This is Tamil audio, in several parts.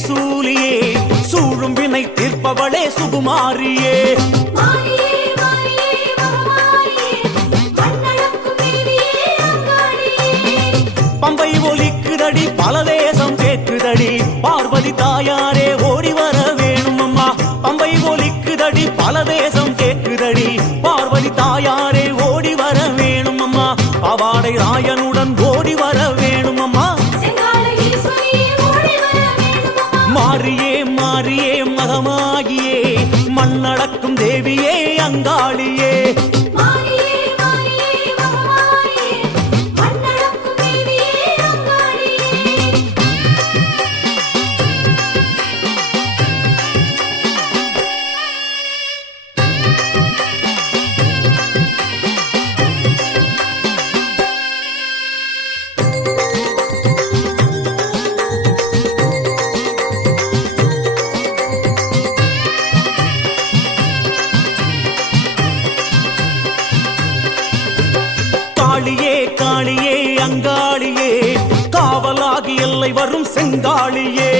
திரிசூலியே சூழும் வினை தீர்ப்பவளே சுகுமாரியே பம்பை ஒலிக்குதடி பல தேசம் கேட்குதடி பார்வதி தாயாரே ஓடி வர வேணும் அம்மா பம்பை ஒலிக்குதடி பல தேசம் கேட்குதடி பார்வதி தாயாரே ஓடி வர வேணும் அம்மா பாவாடை ராயனுடன் ஓடி வர வேணும் அம்மா மாரியே மாரியே மகமாகியே மண்ணடக்கும் தேவியே அங்காளியே காளியே காளியே அங்காளியே காவலாகி எல்லை வரும் செங்காளியே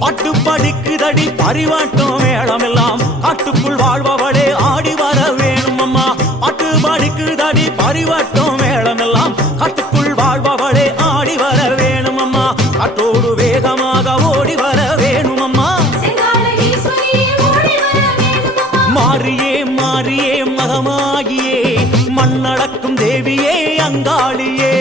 பாட்டு படிக்குதடி பரிவாட்டம் மேளமெல்லாம் காட்டுக்குள் வாழ்பவளே ஆடி வர வேணும் அம்மா பாட்டு படிக்குதடி பரிவாட்டம் மேளமெல்லாம் காட்டுக்குள் வாழ்பவளே ஆடி வர வேணும் அம்மா காட்டோடு வேகமாக ஓடி வர வேணும் அம்மா மாரியே மாரியே மகமாகியே மண்ணடக்கும் தேவியே அங்காளியே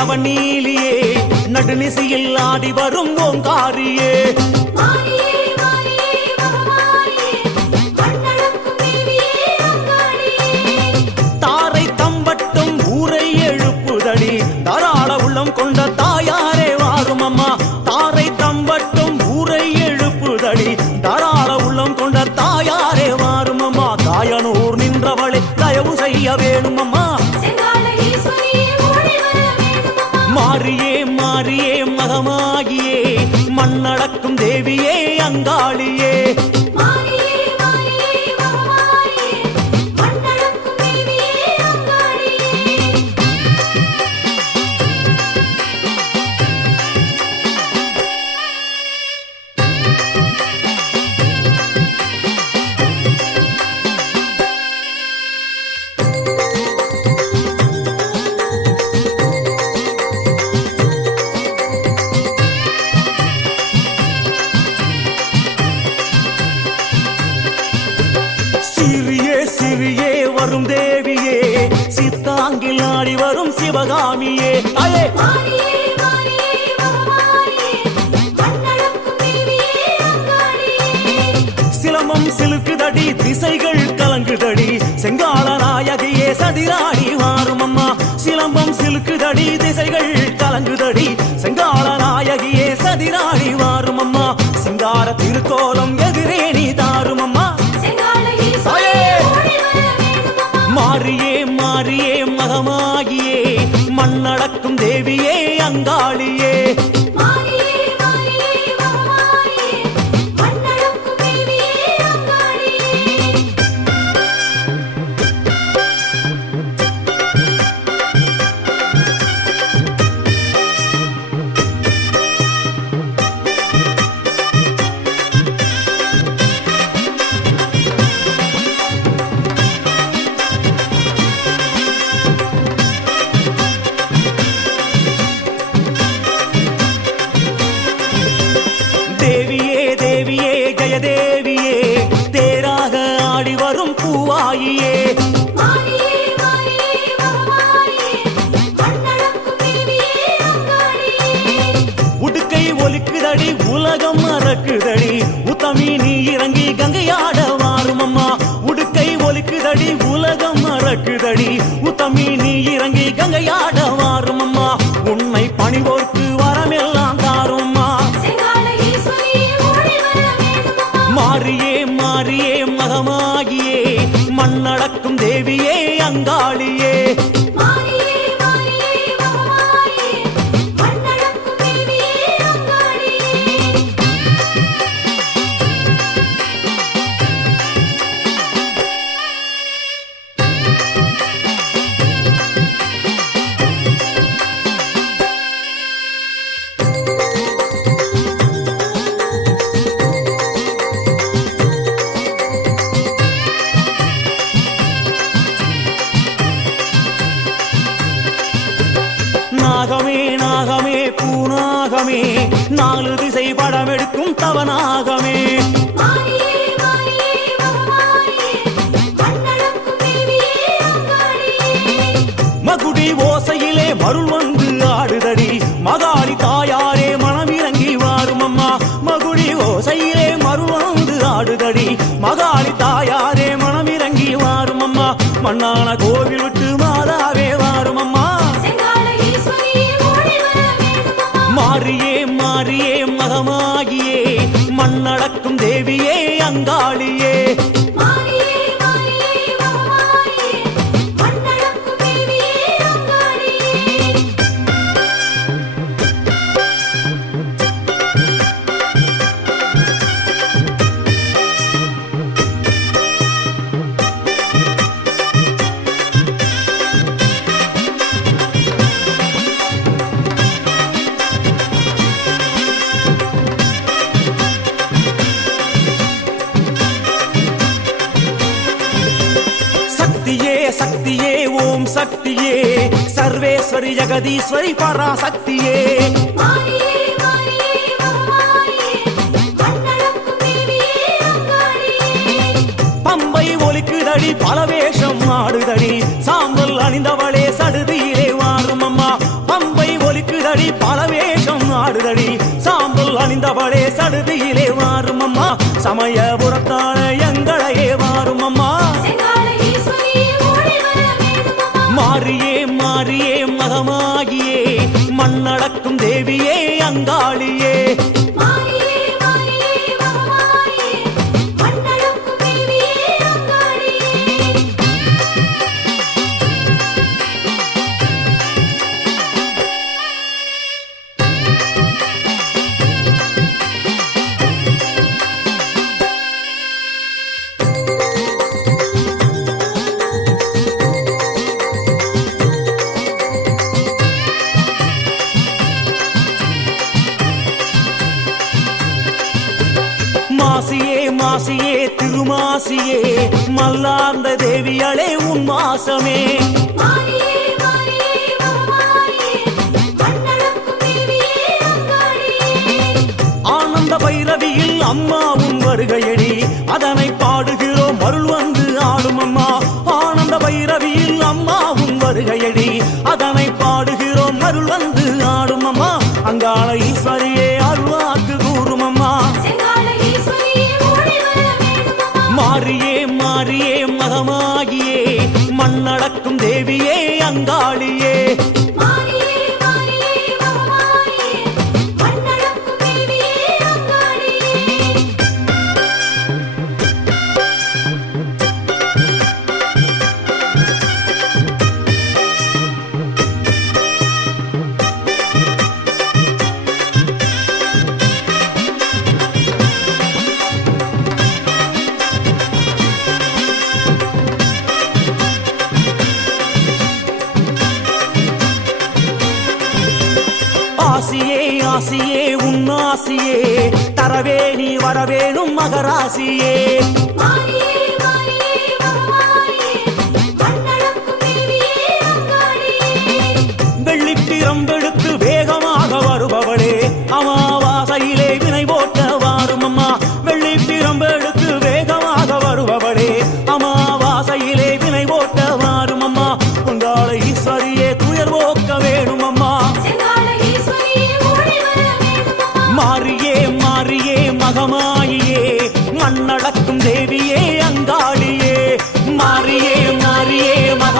நவநீலியே நடுநிசையில் ஆடி வரும் ஓங்காரியே தாரை தம்பட்டும் ஊரை எழுப்புதடி தாராள உள்ளம் கொண்ட தாயாரே வாரும் அம்மா தாரை தம்பட்டும் ஊரை எழுப்புதடி தாராள உள்ளம் கொண்ட தாயாரே வாரும் அம்மா தாயனூர் நின்றவளை தயவு செய்ய வேணும் அம்மா மாரியே மாரியே மகமாகியே மண்ணடக்கும் தேவியே அங்காளியே சிறியே வரும் தேவியே சித்தாங்கில் ஆடி வரும் சிவகாமியே அயே சிலம்பம் சிலுக்குதடி திசைகள் கலங்குதடி செங்கால நாயகியே சதிராடி வாரும் அம்மா சிலம்பம் சிலுக்குதடி திசைகள் கலங்குதடி செங்கால நாயகியே சதிராடி வாரும் அம்மா சிங்கார திருக்கோலம் எதிரே நீ தாரும் அம்மா மாரியே மாரியே மகமாகியே மண்ணடக்கும் தேவியே அங்காளியே தேவியே தேராக ஆடி வரும் பூவாயியே உடுக்கை ஒலிக்குதடி உலகம் மறக்குதடி உத்தமி நீ இறங்கி கங்கையாட வாரும் அம்மா உடுக்கை ஒலி நடக்குதடி உத்தமி நீ இறங்கி கங்கையாட வாரும் அம்மா உன்னை பணிவோர்க்கு வரமெல்லாம் தாரும்மா மாரியே மாரியே மகமாகியே மண்ணடக்கும் தேவியே அங்காளியே நாகமே நாகமே பூநாகமே நாலு திசை படமெடுக்கும் தவநாகமே மகுடி ஓசையிலே மருள் வந்து ஆடுதடி மகாளி தாயாரே மனமிறங்கி வாரும் அம்மா மகுடி ஓசையிலே மருள் வந்து ஆடுதடி மகாளி தாயாரே மனமிறங்கி வாரும் அம்மா மண்ணான கோவில் விட்டு மாதாவே வாரும் அம்மா மாரியே மாரியே மகமாகியே மண்ணடக்கும் தேவியே அங்காளியே சக்தியே ஓம் சக்தியே சர்வேஸ்வரி ஜெகதீஸ்வரி பராசக்தியே பம்பை ஒலிக்குதடி பலவேஷம் ஆடுதடி சாம்பல் அணிந்தவளே சடுதியிலே வாரும் அம்மா பம்பை ஒலிக்குதடி பலவேஷம் ஆடுதடி சாம்பல் அணிந்தவளே சடுதியிலே வாரும் அம்மா சமயபுரத்தான எங்களையே வாரும் அம்மா மாரியே மாரியே மகமாகியே மண்ணடக்கும் தேவியே அங்காளியே மாசியே மாசியே திருமாசியே மல்லார்ந்த தேவியளே உன் மாசமே ஆனந்த பைரவியில் அம்மா உன் வருகையடி அதனை பாடுகிறோம் அருள் வந்து ஆடும் அம்மா ஆனந்த பைரவியில் அம்மா உன் வருகையடி அதனை பாடுகிறோம் அருள் வந்து ஆடும் அம்மா அங்காள ஈஸ்வரியே அருள்வாக்கு கூறும் அம்மா மாரியே மாரியே மகமாகியே மண்ணடக்கும் தேவியே அங்காளியே ஆசியே ஆசியே உன்னாசியே தரவேணி வரவேணும் மகராசியே வெள்ளித்திரம்பெடுத்து வேகமாக வருபவளே அமாவாசையிலே வினை போட்ட வாரும் அம்மா வெள்ளித்திரம்பெடுத்து வேகமாக வருபவளே அமாவாசையிலே வினை போட்ட வாரும் அம்மா உங்காள ஈஸ்வரியே துயர் போக்க வேணும் அம்மா மாரியே மாரியே மகமாயியே மண்ணடக்கும் தேவியே அங்காளியே மாரியே மாரியே மக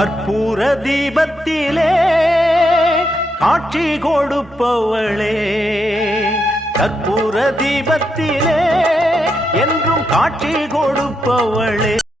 கற்பூர தீபத்திலே காட்சி கொடுப்பவளே, கற்பூர தீபத்திலே என்றும் காட்சி கொடுப்பவளே,